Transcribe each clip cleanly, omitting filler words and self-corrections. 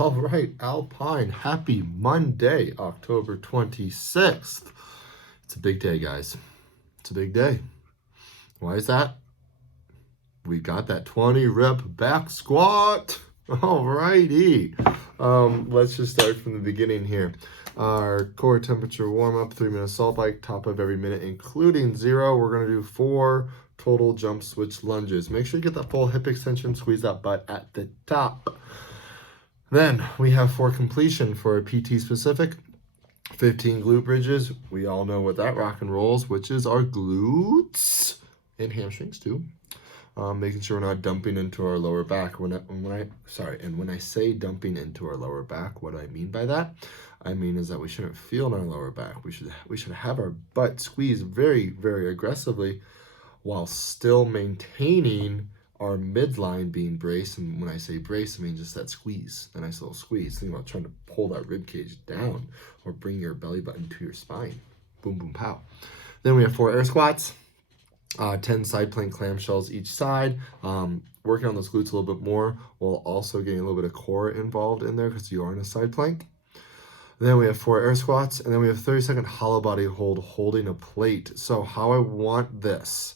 All right, Alpine, happy Monday, October 26th. It's a big day, guys. It's a big day. Why is that? We got that 20 rep back squat. All righty. Let's just start from the beginning here. Our core temperature warm up, 3-minute salt bike, top of every minute, including 0. We're going to do 4 total jump switch lunges. Make sure you get that full hip extension, squeeze that butt at the top. Then we have for completion for a PT specific, 15 glute bridges. We all know what that rock and rolls, which is our glutes and hamstrings too. Making sure we're not dumping into our lower back. When I say dumping into our lower back, what I mean by that, I mean is that we shouldn't feel in our lower back. We should have our butt squeezed very, very aggressively while still maintaining our midline being braced. And when I say brace, I mean just that squeeze, a nice little squeeze. Think about trying to pull that rib cage down or bring your belly button to your spine. Boom, boom, pow. Then we have 4 air squats, 10 side plank clamshells each side. Working on those glutes a little bit more while also getting a little bit of core involved in there because you are in a side plank. Then we have 4 air squats, and then we have 30-second hollow body hold holding a plate. So how I want this.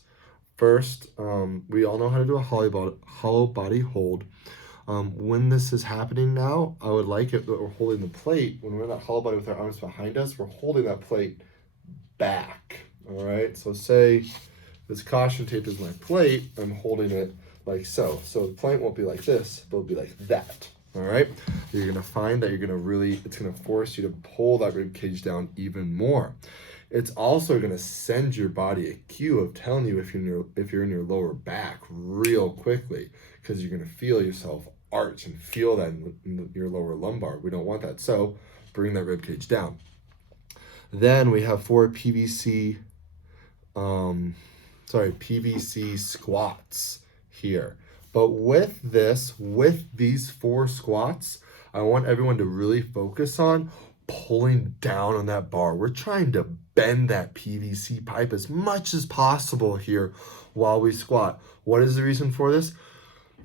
First, we all know how to do a hollow body hold. When this is happening now, I would like it that we're holding the plate. When we're in that hollow body with our arms behind us, we're holding that plate back. All right, so say this caution tape is my plate. I'm holding it like so. So the plate won't be like this, but it'll be like that. All right, you're gonna find that it's gonna force you to pull that rib cage down even more. It's also going to send your body a cue of telling you if you're in your lower back real quickly, because you're going to feel yourself arch and feel that in your lower lumbar. We don't want that. So bring that rib cage down. Then we have 4 PVC squats here. But with these 4 squats, I want everyone to really focus on pulling down on that bar. We're trying to bend that PVC pipe as much as possible here while we squat. What is the reason for this?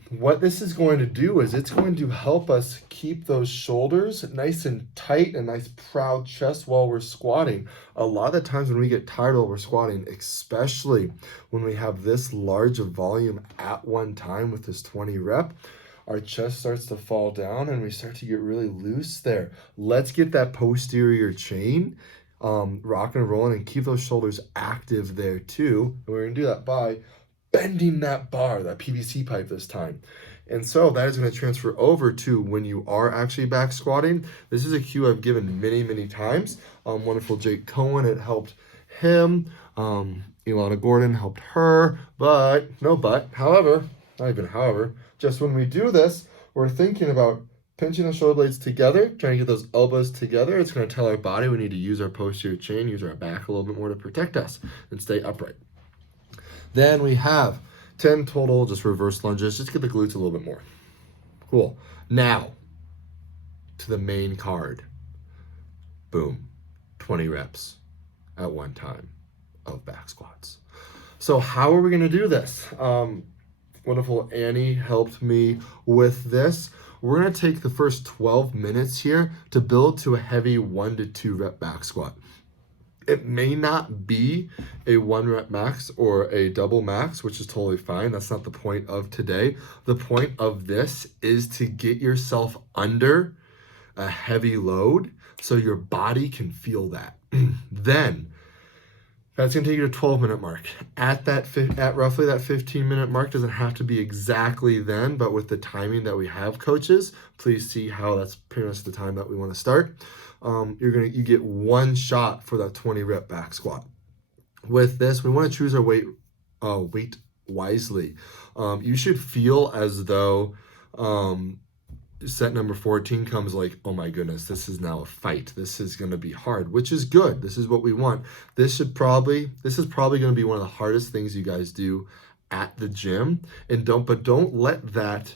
What this is going to do is it's going to help us keep those shoulders nice and tight, a nice proud chest while we're squatting. A lot of the times when we get tired while we're squatting, especially when we have this large of volume at one time with this 20 rep, our chest starts to fall down and we start to get really loose there. Let's get that posterior chain rocking and rolling and keep those shoulders active there too. And we're gonna do that by bending that bar, that PVC pipe this time. And so that is gonna transfer over to when you are actually back squatting. This is a cue I've given many, many times. Wonderful Jake Cohen, it helped him. Ilana Gordon helped her, however, just when we do this, we're thinking about pinching the shoulder blades together, trying to get those elbows together. It's going to tell our body we need to use our posterior chain, use our back a little bit more to protect us and stay upright. Then we have 10 total just reverse lunges. Just get the glutes a little bit more. Cool. Now, to the main card. Boom. 20 reps at one time of back squats. So how are we going to do this? Wonderful Annie helped me with this. We're going to take the first 12 minutes here to build to a heavy 1 to 2 rep back squat. It may not be a 1 rep max or a double max, which is totally fine. That's not the point of today. The point of this is to get yourself under a heavy load so your body can feel that. Then that's going to take you to 12-minute mark. At roughly that 15-minute mark, doesn't have to be exactly then, but with the timing that we have, coaches, please see how that's pretty much the time that we want to start. You get 1 shot for that 20 rep back squat. With this, we want to choose our weight wisely. You should feel as though set number 14 comes like, oh my goodness, this is now a fight. This is going to be hard, which is good. This is what we want. This is probably going to be one of the hardest things you guys do at the gym. And don't let that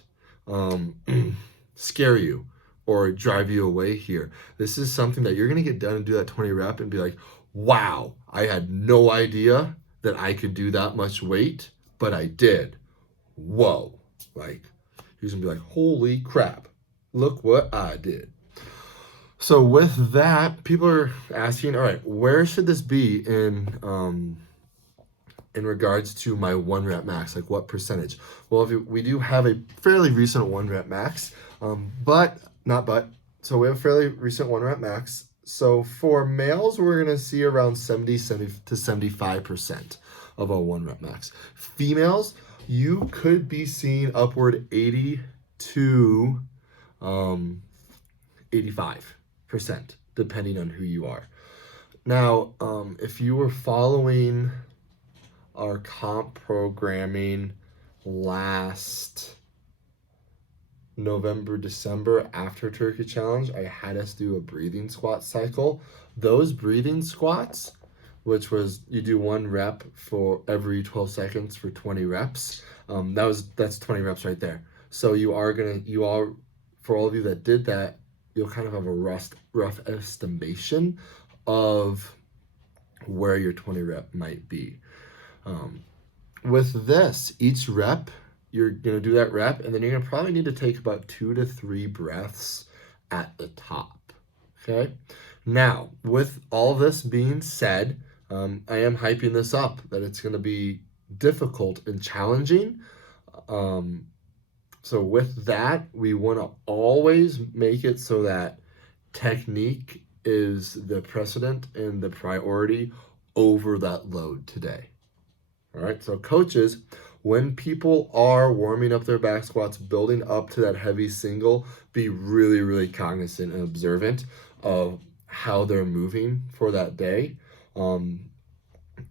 scare you or drive you away here. This is something that you're going to get done and do that 20 rep and be like, wow, I had no idea that I could do that much weight, but I did. Whoa. Like, you're going to be like, holy crap. Look what I did. So with that, people are asking, all right, where should this be in regards to my 1 rep max? Like what percentage? Well, we do have a fairly recent 1 rep max, so we have a fairly recent 1 rep max. So for males, we're gonna see around 70 to 75% of our 1 rep max. Females, you could be seeing upward 80 to 85%, depending on who you are. Now, if you were following our comp programming last November, December after Turkey Challenge, I had us do a breathing squat cycle. Those breathing squats, which was you do 1 rep for every 12 seconds for 20 reps. That's 20 reps right there. So for all of you that did that, you'll kind of have a rough estimation of where your 20 rep might be. With this, each rep, you're going to do that rep, and then you're going to probably need to take about 2 to 3 breaths at the top. Okay? Now, with all this being said, I am hyping this up that it's going to be difficult and challenging. So with that, we want to always make it so that technique is the precedent and the priority over that load today. All right, so coaches, when people are warming up their back squats, building up to that heavy single, be really, really cognizant and observant of how they're moving for that day.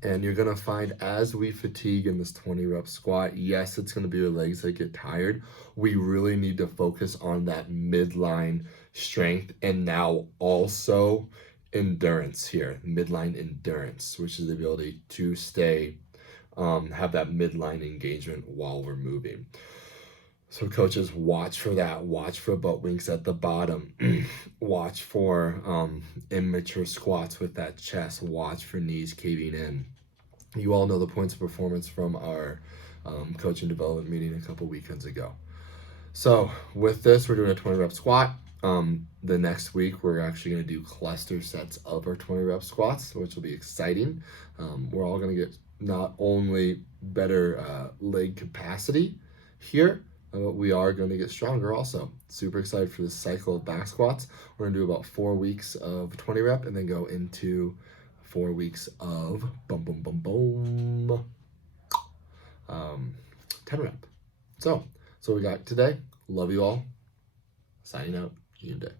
And you're going to find as we fatigue in this 20 rep squat, yes, it's going to be your legs that get tired. We really need to focus on that midline strength and now also endurance here, midline endurance, which is the ability to stay, have that midline engagement while we're moving. So coaches, watch for that. Watch for butt winks at the bottom. Watch for immature squats with that chest. Watch for knees caving in. You all know the points of performance from our coaching development meeting a couple weekends ago. So with this, we're doing a 20 rep squat. The next week, we're actually going to do cluster sets of our 20 rep squats, which will be exciting. We're all going to get not only better leg capacity here, but we are going to get stronger also. Super excited for this cycle of back squats. We're going to do about 4 weeks of 20 rep and then go into 4 weeks of 10 rep. So we got today. Love you all. Signing out. You day.